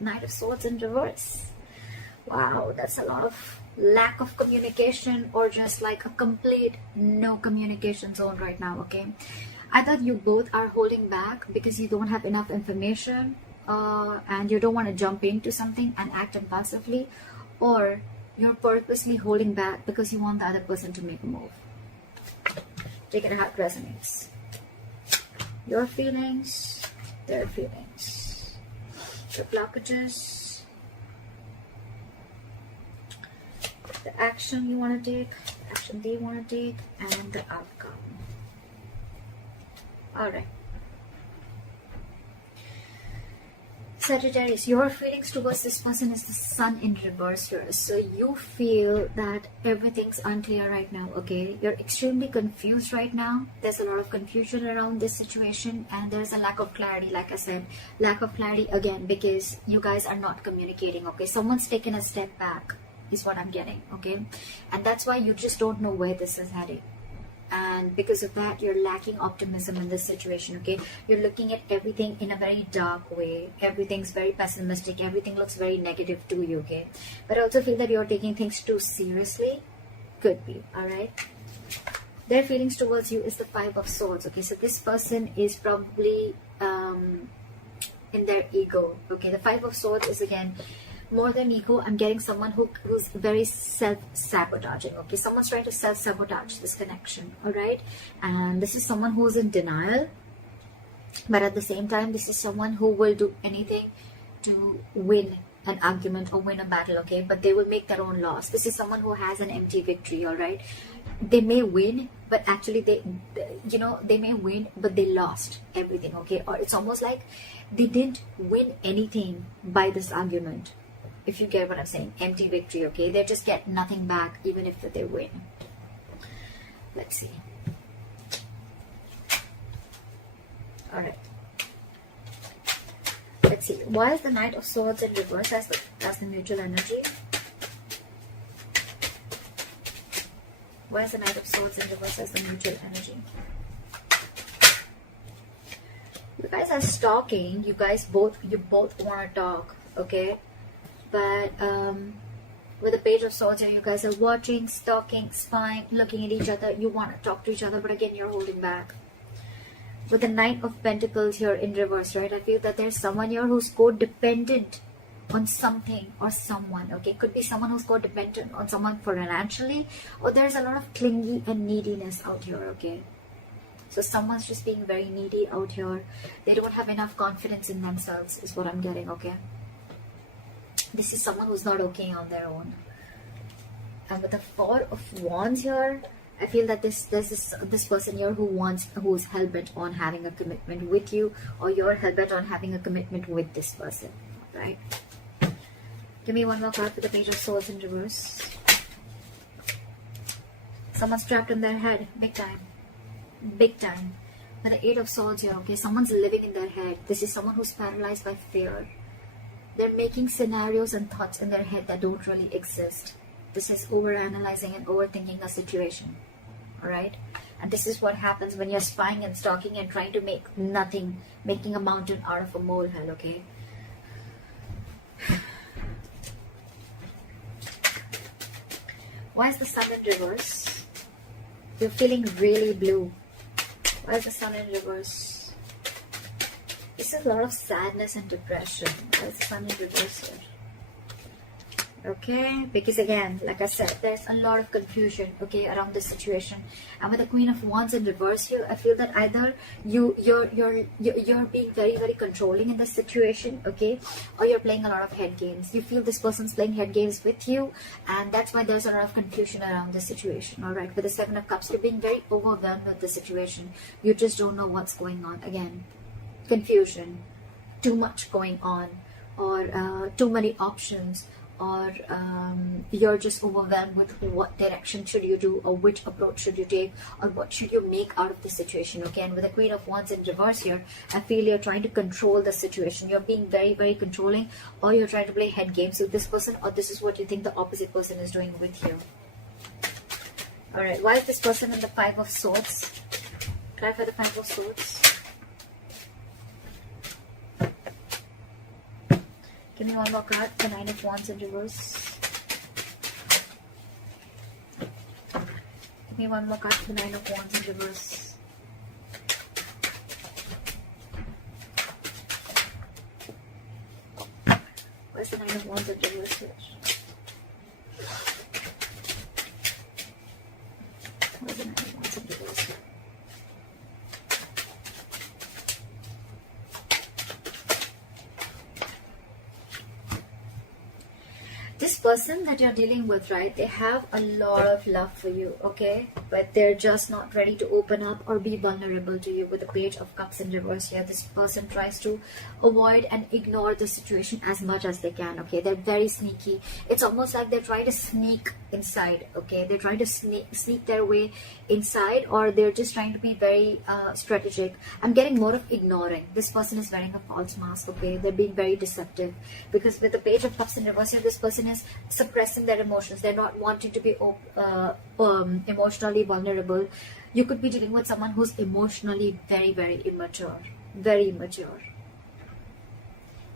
Knight of Swords in reverse. Wow, that's a lot of lack of communication, or just like a complete no communication zone right now, okay? Either you both are holding back because you don't have enough information, and you don't want to jump into something and act impulsively, or you're purposely holding back because you want the other person to make a move. Take it how it resonates. Your feelings, their feelings, the blockages, the action you want to take, the action they want to take, and the outcome. Alright. Sagittarius, your feelings towards this person is the Sun in reverse here. So you feel that everything's unclear right now, okay? You're extremely confused right now. There's a lot of confusion around this situation, and there's a lack of clarity, like I said. Lack of clarity again because you guys are not communicating, okay? Someone's taken a step back is what I'm getting, okay? And that's why you just don't know where this is heading. And because of that, you're lacking optimism in this situation, okay? You're looking at everything in a very dark way. Everything's very pessimistic. Everything looks very negative to you, okay? But I also feel that you're taking things too seriously. Could be, all right? Their feelings towards you is the Five of Swords, okay? So this person is probably in their ego, okay? The Five of Swords is, again, more than ego. I'm getting someone who's very self-sabotaging, okay? Someone's trying to self-sabotage this connection, all right? And this is someone who's in denial, but at the same time, this is someone who will do anything to win an argument or win a battle, okay? But they will make their own loss. This is someone who has an empty victory, all right? They may win, but actually they may win, but they lost everything, okay? Or it's almost like they didn't win anything by this argument. If you get what I'm saying, empty victory, okay? They just get nothing back even if they win. Let's see. Alright. Let's see. Why is the Knight of Swords in reverse as the mutual energy? Why is the Knight of Swords in reverse as the mutual energy? You guys are stalking. You both want to talk, okay? But with the Page of Swords here, you guys are watching, stalking, spying, looking at each other. You want to talk to each other, but again, you're holding back. With the Knight of Pentacles here in reverse, right? I feel that there's someone here who's codependent on something or someone, okay? Could be someone who's codependent on someone financially, or there's a lot of clingy and neediness out here, okay? So someone's just being very needy out here. They don't have enough confidence in themselves is what I'm getting, okay? This is someone who's not okay on their own. And with the Four of Wands here, I feel that there's this person here who's hell-bent on having a commitment with you, or you're hell-bent on having a commitment with this person, right? Give me one more card for the Page of Swords in reverse. Someone's trapped in their head, big time. Big time. With the Eight of Swords here, okay? Someone's living in their head. This is someone who's paralyzed by fear. They're making scenarios and thoughts in their head that don't really exist. This is overanalyzing and overthinking a situation. Alright? And this is what happens when you're spying and stalking and trying to make nothing, making a mountain out of a molehill, okay? Why is the Sun in reverse? You're feeling really blue. Why is the Sun in reverse? This is a lot of sadness and depression. Why is the Sun in reverse here? Okay, because again, like I said, there's a lot of confusion, okay, around this situation. And with the Queen of Wands in reverse here, I feel that either you're being very, very controlling in this situation, okay, or you're playing a lot of head games. You feel this person's playing head games with you, and that's why there's a lot of confusion around this situation. All right, with the Seven of Cups, you're being very overwhelmed with the situation. You just don't know what's going on. Again, confusion, too much going on, or too many options, or you're just overwhelmed with what direction should you do, or which approach should you take, or what should you make out of the situation. Okay, and with the Queen of Wands in reverse here, I feel you're trying to control the situation. You're being very, very controlling, or you're trying to play head games with this person, or this is what you think the opposite person is doing with you. All right, why is this person in the Five of Swords? Try for the Five of Swords. Give me one more card. The Nine of Wands in reverse. Give me one more card. The Nine of Wands in reverse. Where's the Nine of Wands in reverse here? Where's the Nine of Wands in reverse here? This person that you're dealing with, right, they have a lot of love for you, okay, but they're just not ready to open up or be vulnerable to you. With the Page of Cups in reverse here, this person tries to avoid and ignore the situation as much as they can, okay. They're very sneaky. It's almost like they're trying to sneak inside, okay. They're trying to sneak their way inside, or they're just trying to be very strategic. I'm getting more of ignoring. This person is wearing a false mask, okay. They're being very deceptive, because with the Page of Cups in reverse here, this person is suppressing their emotions. They're not wanting to be emotionally vulnerable. You could be dealing with someone who's emotionally very, very immature, very immature.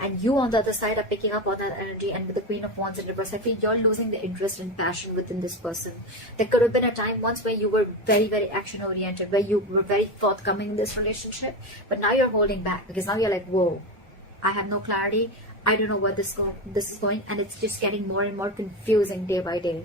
And you on the other side are picking up on that energy. And with the Queen of Wands in reverse, I feel you're losing the interest and passion within this person. There could have been a time once where you were very, very action oriented, where you were very forthcoming in this relationship, but now you're holding back, because now you're like, whoa, I have no clarity. I don't know where this is going, and it's just getting more and more confusing day by day.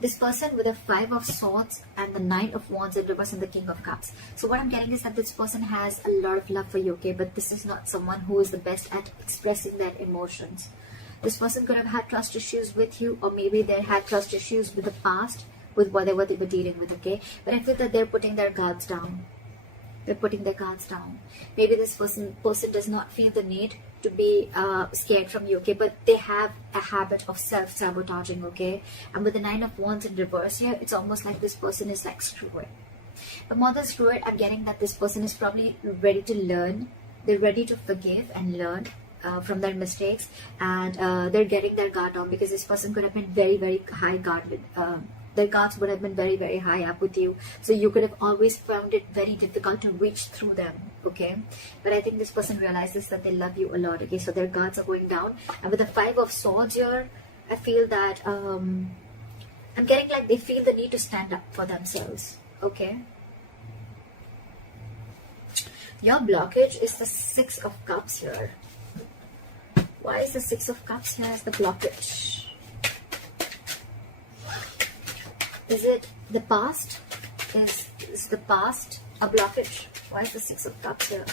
This person with the Five of Swords and the Nine of Wands in reverse and the King of Cups. So what I'm getting is that this person has a lot of love for you, okay, but this is not someone who is the best at expressing their emotions. This person could have had trust issues with you, or maybe they had trust issues with the past, with whatever they were dealing with, okay. But I feel that they're putting their guards down. They're putting their guards down. Maybe this person does not feel the need to be scared from you, okay, but they have a habit of self-sabotaging, okay. And with the Nine of Wands in reverse here, it's almost like this person is like, screw it. But more than screw it, I'm getting that this person is probably ready to learn. They're ready to forgive and learn from their mistakes, and they're getting their guard down, because this person could have been very, very high guarded. Their guards would have been very, very high up with you. So you could have always found it very difficult to reach through them, okay. But I think this person realizes that they love you a lot, okay. So their guards are going down. And with the Five of Swords here, I feel that I'm getting like they feel the need to stand up for themselves, okay. Your blockage is the Six of Cups here. Why is the Six of Cups here as the blockage? Is it the past? Is the past a blockage? Why is the Six of Cups here?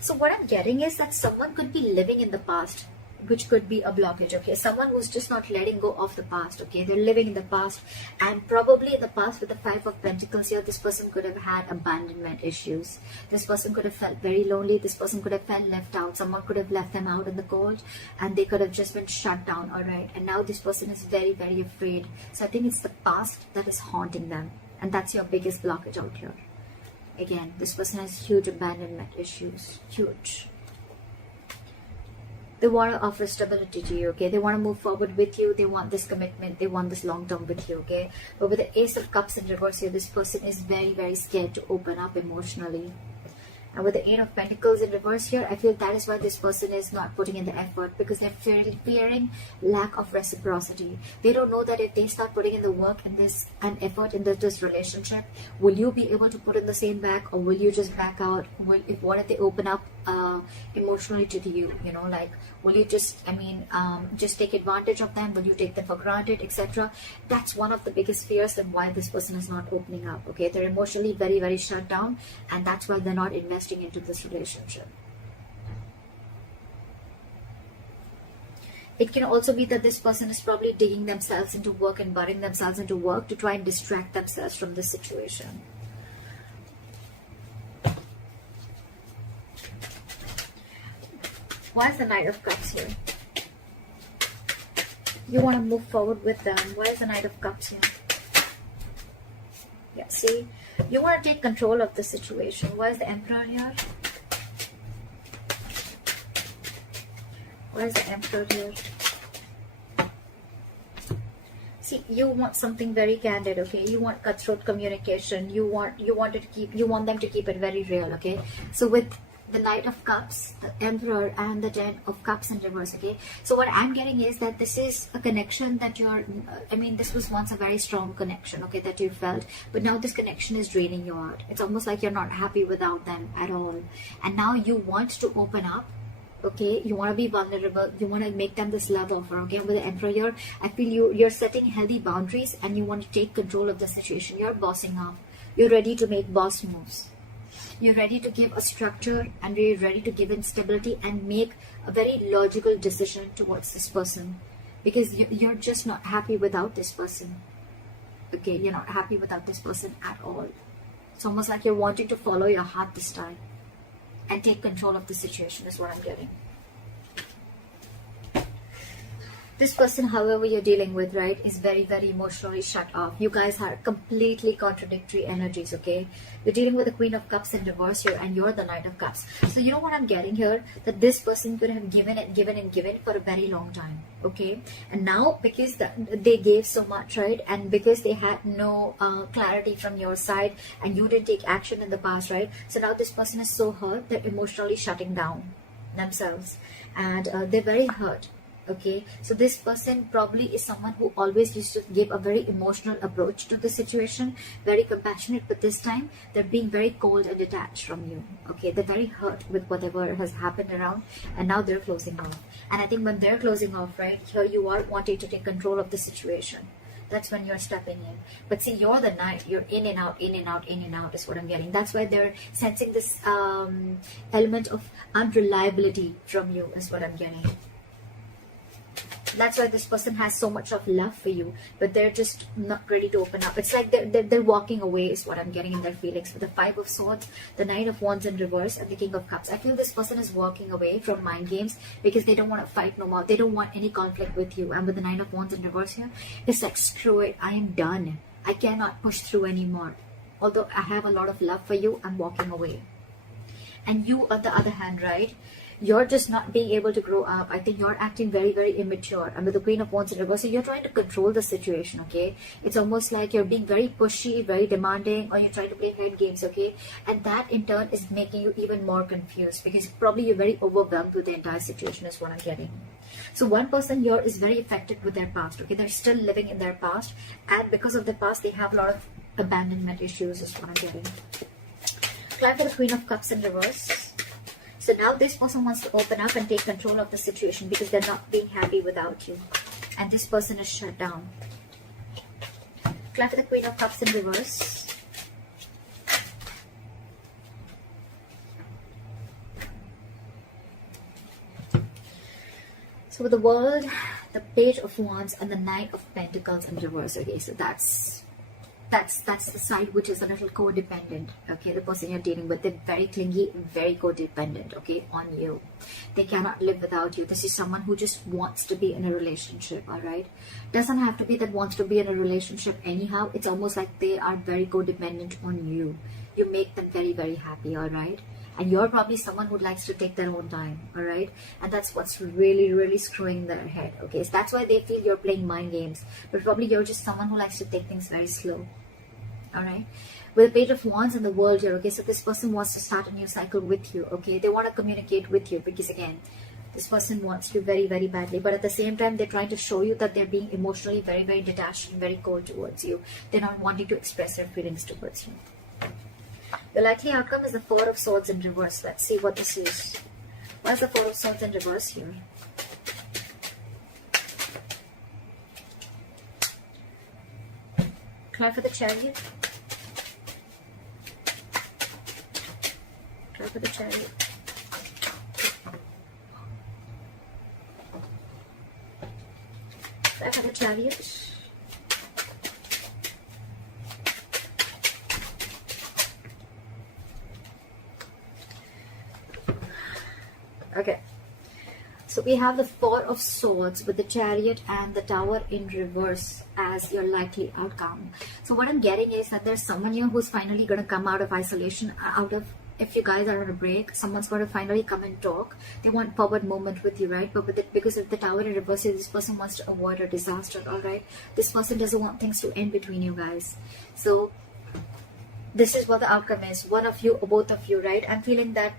So what I'm getting is that someone could be living in the past, which could be a blockage, okay. Someone who's just not letting go of the past, okay. They're living in the past, and probably in the past with the Five of Pentacles here, this person could have had abandonment issues. This person could have felt very lonely. This person could have felt left out. Someone could have left them out in the cold, and they could have just been shut down, all right. And now this person is very, very afraid. So I think it's the past that is haunting them, and that's your biggest blockage out here. Again, this person has huge abandonment issues, huge. They want to offer stability to you, okay. They want to move forward with you. They want this commitment. They want this long term with you, okay. But with the Ace of Cups in reverse here, this person is very, very scared to open up emotionally. And with the Eight of Pentacles in reverse here, I feel that is why this person is not putting in the effort, because they're fearing lack of reciprocity. They don't know that if they start putting in the work and effort in this relationship, will you be able to put in the same back, or will you just back out? What if they open up emotionally to you? You know, like, will you just, just take advantage of them? Will you take them for granted, etc.? That's one of the biggest fears and why this person is not opening up, okay. They're emotionally very, very shut down, and that's why they're not investing into this relationship. It can also be that this person is probably digging themselves into work and burying themselves into work to try and distract themselves from this situation. Why is the Knight of Cups here? You want to move forward with them. Why is the Knight of Cups here? Yeah, see? You want to take control of the situation. Why is the Emperor here? Why is the Emperor here? See, you want something very candid, okay? You want cutthroat communication. You want them to keep it very real, okay? So with the Knight of Cups, the Emperor, and the Ten of Cups in reverse, okay? So what I'm getting is that this is a connection that this was once a very strong connection, okay, that you felt, but now this connection is draining you out. It's almost like you're not happy without them at all. And now you want to open up, okay? You want to be vulnerable. You want to make them this love offer, okay? With the Emperor here, I feel you're setting healthy boundaries and you want to take control of the situation. You're bossing up. You're ready to make boss moves. You're ready to give a structure and you're ready to give in stability and make a very logical decision towards this person, because you're just not happy without this person. Okay, you're not happy without this person at all. It's almost like you're wanting to follow your heart this time and take control of the situation is what I'm getting. This person, however, you're dealing with, right, is very, very emotionally shut off. You guys are completely contradictory energies, okay? You're dealing with the Queen of Cups in reverse here, and you're the Knight of Cups. So you know what I'm getting here? That this person could have given and given and given for a very long time, okay? And now, because they gave so much, right, and because they had no clarity from your side, and you didn't take action in the past, right? So now this person is so hurt, they're emotionally shutting down themselves, and they're very hurt. Okay, so this person probably is someone who always used to give a very emotional approach to the situation, very compassionate, but this time they're being very cold and detached from you. Okay, they're very hurt with whatever has happened around, and now they're closing off. And I think when they're closing off, right, here you are wanting to take control of the situation. That's when you're stepping in. But see, you're the Knight. You're in and out, in and out, in and out is what I'm getting. That's why they're sensing this element of unreliability from you is what I'm getting. That's why this person has so much of love for you, but they're just not ready to open up. It's like they're walking away is what I'm getting in their feelings. With the Five of Swords, the Knight of Wands in reverse, and the King of Cups. I feel this person is walking away from mind games because they don't want to fight no more. They don't want any conflict with you. And with the Nine of Wands in reverse here, it's like, screw it, I am done. I cannot push through anymore. Although I have a lot of love for you, I'm walking away. And you, on the other hand, right, you're just not being able to grow up. I think you're acting very, very immature. And with the Queen of Wands in reverse, so you're trying to control the situation, okay? It's almost like you're being very pushy, very demanding, or you're trying to play head games, okay? And that in turn is making you even more confused because probably you're very overwhelmed with the entire situation is what I'm getting. So one person here is very affected with their past, okay? They're still living in their past, and because of the past, they have a lot of abandonment issues is what I'm getting. Climb for the Queen of Cups in reverse. So now this person wants to open up and take control of the situation because they're not being happy without you. And this person is shut down. Climb for the Queen of Cups in reverse. So with the World, the Page of Wands, and the Knight of Pentacles in reverse. Okay, so that's the side which is a little codependent. Okay, the person you're dealing with, they're very clingy, very codependent, okay, on you. They cannot live without you. This is someone who just wants to be in a relationship, all right? Doesn't have to be that wants to be in a relationship anyhow. It's almost like they are very codependent on you. You make them very, very happy, all right? And you're probably someone who likes to take their own time, all right? And that's what's really, really screwing their head, okay? So that's why they feel you're playing mind games. But probably you're just someone who likes to take things very slow. All right, with the Page of Wands and the World here, okay, so this person wants to start a new cycle with you, okay? They want to communicate with you because, again, this person wants you very, very badly, but at the same time, they're trying to show you that they're being emotionally very, very detached and very cold towards you. They're not wanting to express their feelings towards you. The likely outcome is the Four of Swords in reverse. Let's see what this is. What is the Four of Swords in reverse here? Try for the Chariot. Try for the Chariot. Try for the Chariot. Okay. So we have the Four of Swords with the Chariot and the Tower in reverse as your likely outcome. So what I'm getting is that there's someone here who's finally going to come out of isolation, out of if you guys are on a break, someone's going to finally come and talk. They want forward movement with you, right? But because of the Tower in reverse, this person wants to avoid a disaster, all right? This person doesn't want things to end between you guys. So this is what the outcome is. One of you or both of you, right? I'm feeling that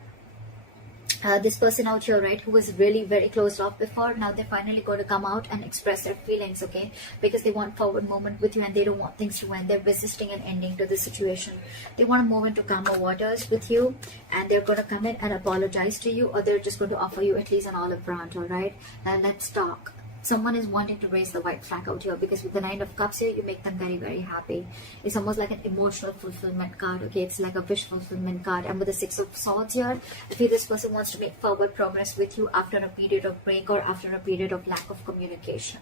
this person out here, right, who was really very closed off before, now they're finally going to come out and express their feelings, okay? Because they want forward movement with you and they don't want things to end. They're resisting an ending to the situation. They want to move into calmer waters with you, and they're going to come in and apologize to you, or they're just going to offer you at least an olive branch, all right? Now let's talk. Someone is wanting to raise the white flag out here, because with the Nine of Cups here, you make them very, very happy. It's almost like an emotional fulfillment card, okay? It's like a wish fulfillment card. And with the Six of Swords here, I feel this person wants to make forward progress with you after a period of break or after a period of lack of communication.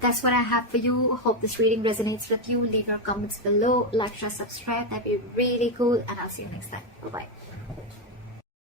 That's what I have for you. Hope this reading resonates with you. Leave your comments below. Like, share, subscribe. That'd be really cool. And I'll see you next time. Bye-bye.